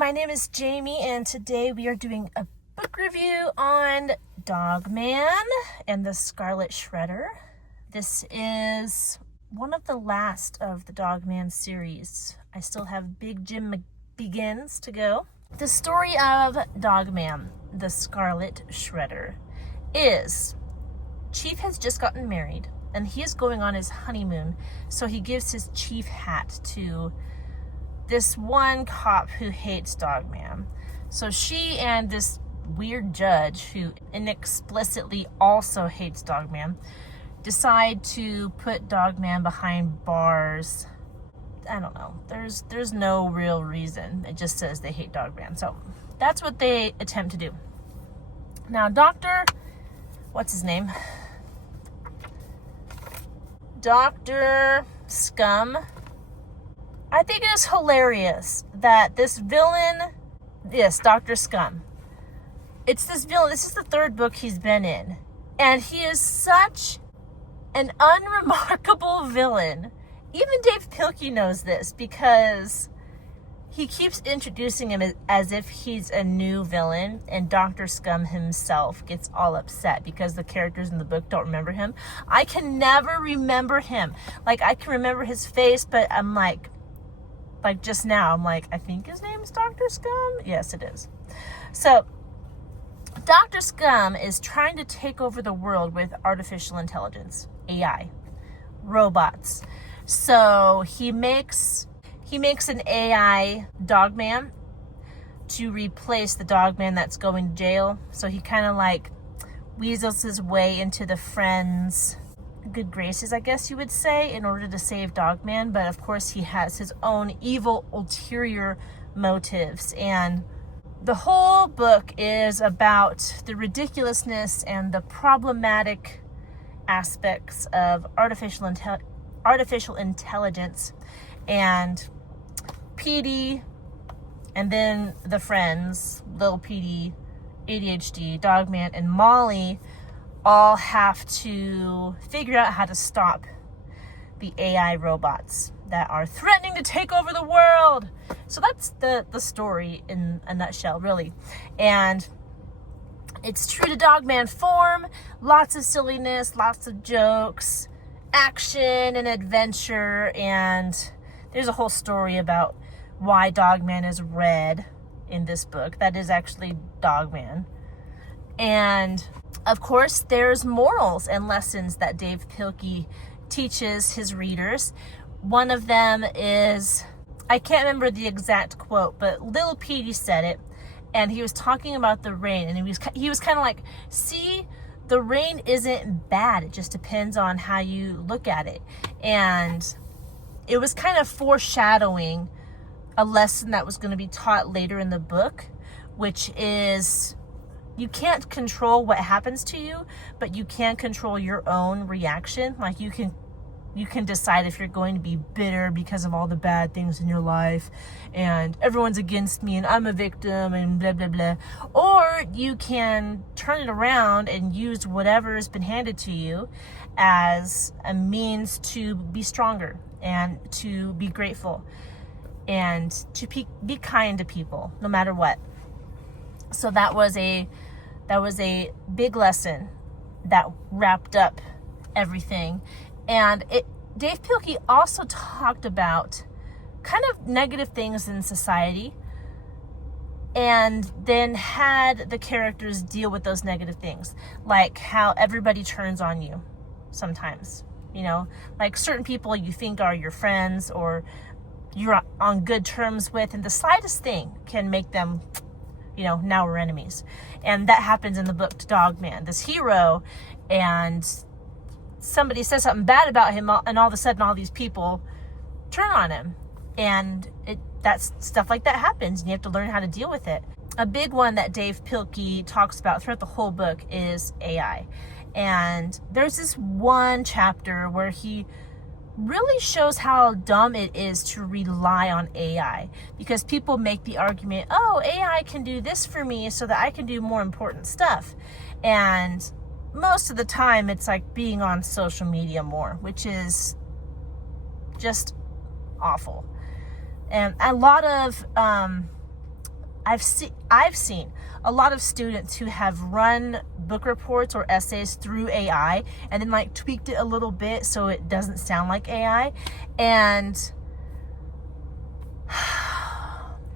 my name is Jamie, and today we are doing a book review on Dogman and the Scarlet Shredder. This is one of the last of the Dogman series. I still have Big Jim Begins to go. The story of Dogman, the Scarlet Shredder, is Chief has just gotten married and he is going on his honeymoon, so he gives his chief hat to this one cop who hates Dogman. So she and this weird judge who inexplicitly also hates Dogman decide to put Dogman behind bars. I don't know. There's no real reason. It just says they hate Dogman. So that's what they attempt to do. Now, what's his name? Dr. Scum. I think it is hilarious that this villain, yes, Dr. Scum. It's this villain. This is the third book he's been in. And he is such an unremarkable villain. Even Dave Pilkey knows this because he keeps introducing him as if he's a new villain, and Dr. Scum himself gets all upset because the characters in the book don't remember him. I can never remember him. Like, I can remember his face, but I'm like just now, I'm like, I think his name is Dr. Scum? Yes, it is. So, Dr. Scum is trying to take over the world with artificial intelligence, AI, robots. So, he makes an AI Dogman to replace the Dogman that's going to jail. So he kind of like weasels his way into the Friends' good graces, I guess you would say, in order to save Dogman. But of course he has his own evil ulterior motives. And the whole book is about the ridiculousness and the problematic aspects of artificial intelligence and PD, and then the Friends, Lil PD, ADHD, Dogman, and Molly all have to figure out how to stop the AI robots that are threatening to take over the world. So that's the story in a nutshell, really. And it's true to Dogman form, lots of silliness, lots of jokes, action and adventure, and there's a whole story about why Dogman is red in this book. That is actually Dogman. And of course, there's morals and lessons that Dave Pilkey teaches his readers. One of them is, I can't remember the exact quote, but Lil Petey said it, and he was talking about the rain, and he was kind of like, see, the rain isn't bad. It just depends on how you look at it. And it was kind of foreshadowing a lesson that was going to be taught later in the book, which is you can't control what happens to you, but you can control your own reaction. Like you can decide if you're going to be bitter because of all the bad things in your life and everyone's against me and I'm a victim and blah, blah, blah. Or you can turn it around and use whatever has been handed to you as a means to be stronger and to be grateful and to be kind to people no matter what. So that was a big lesson that wrapped up everything. And Dave Pilkey also talked about kind of negative things in society and then had the characters deal with those negative things, like how everybody turns on you sometimes. You know, like certain people you think are your friends or you're on good terms with, and the slightest thing can make them, now we're enemies. And that happens in the book to Dogman, this hero, and somebody says something bad about him, and all of a sudden all these people turn on him. And that's stuff like that happens, and you have to learn how to deal with it. A big one that Dave Pilkey talks about throughout the whole book is AI. And there's this one chapter where he really shows how dumb it is to rely on AI, because people make the argument, oh, AI can do this for me so that I can do more important stuff. And most of the time it's like being on social media more, which is just awful. And a lot of I've seen a lot of students who have run book reports or essays through AI and then like tweaked it a little bit so it doesn't sound like AI. And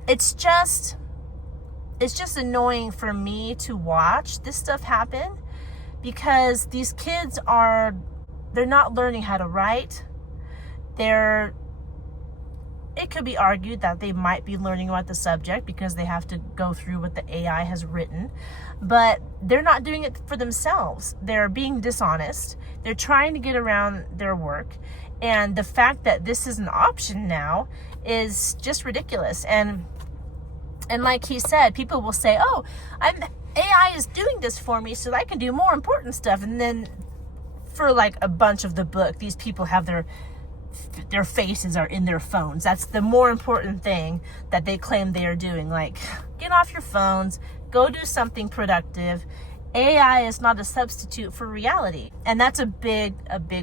it's just annoying for me to watch this stuff happen, because these kids they're not learning how to write. It could be argued that they might be learning about the subject because they have to go through what the AI has written, but they're not doing it for themselves. They're being dishonest. They're trying to get around their work. And the fact that this is an option now is just ridiculous. And like he said, people will say, oh, AI is doing this for me so that I can do more important stuff. And then for like a bunch of the book, these people have their faces are in their phones. That's the more important thing that they claim they are doing. Like, get off your phones, go do something productive. AI is not a substitute for reality. And that's a big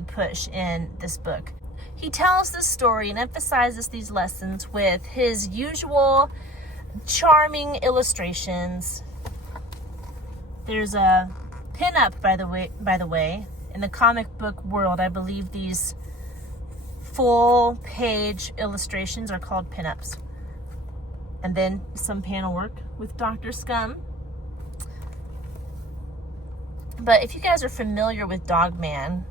push in this book. He tells this story and emphasizes these lessons with his usual charming illustrations. There's a pin-up, by the way. In the comic book world, I believe these full page illustrations are called pinups. And then some panel work with Dr. Scum. But if you guys are familiar with Dogman,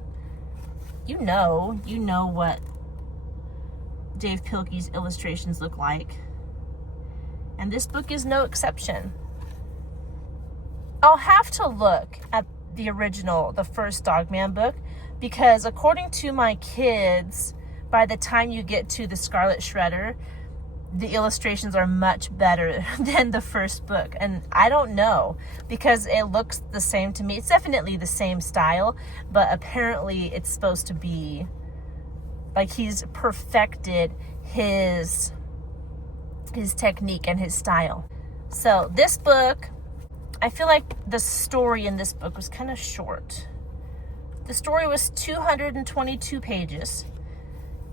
you know what Dave Pilkey's illustrations look like. And this book is no exception. I'll have to look at the original, the first Dogman book, because according to my kids, by the time you get to the Scarlet Shredder, the illustrations are much better than the first book. And I don't know, because it looks the same to me. It's definitely the same style, but apparently it's supposed to be like he's perfected his technique and his style. So this book, I feel like the story in this book was kind of short. The story was 222 pages.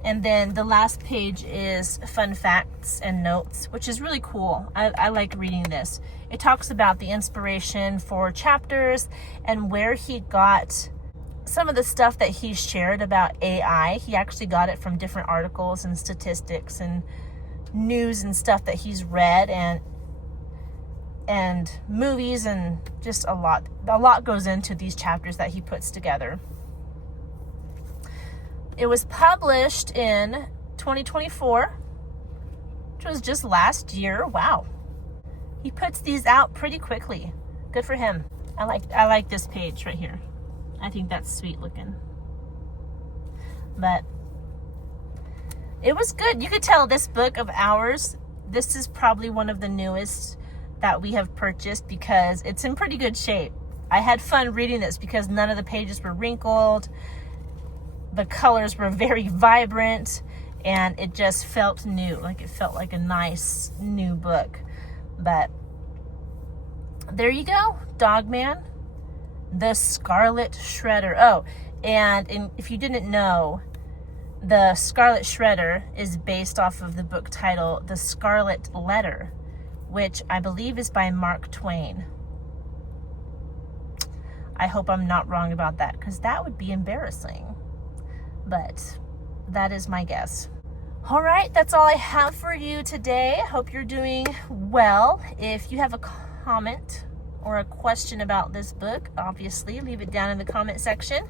And then the last page is fun facts and notes, which is really cool. I like reading this. It talks about the inspiration for chapters and where he got some of the stuff that he shared about AI. He actually got it from different articles and statistics and news and stuff that he's read, and movies, and just a lot goes into these chapters that he puts together. It was published in 2024, which was just last year. Wow. He puts these out pretty quickly. Good for him. I like this page right here. I think that's sweet looking. But it was good. You could tell this book of ours, this is probably one of the newest that we have purchased because it's in pretty good shape. I had fun reading this because none of the pages were wrinkled. The colors were very vibrant, and it just felt new. Like it felt like a nice new book. But there you go, Dogman, the Scarlet Shredder. Oh, and if you didn't know, the Scarlet Shredder is based off of the book title, The Scarlet Letter, which I believe is by Mark Twain. I hope I'm not wrong about that, because that would be embarrassing. But that is my guess. All right, that's all I have for you today. I hope you're doing well. If you have a comment or a question about this book, obviously leave it down in the comment section.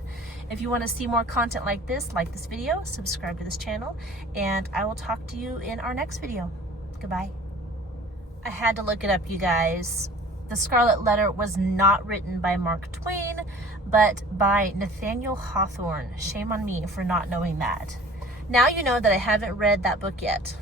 If you want to see more content like this video, subscribe to this channel, and I will talk to you in our next video. Goodbye. I had to look it up, you guys. The Scarlet Letter was not written by Mark Twain, but by Nathaniel Hawthorne. Shame on me for not knowing that. Now you know that I haven't read that book yet.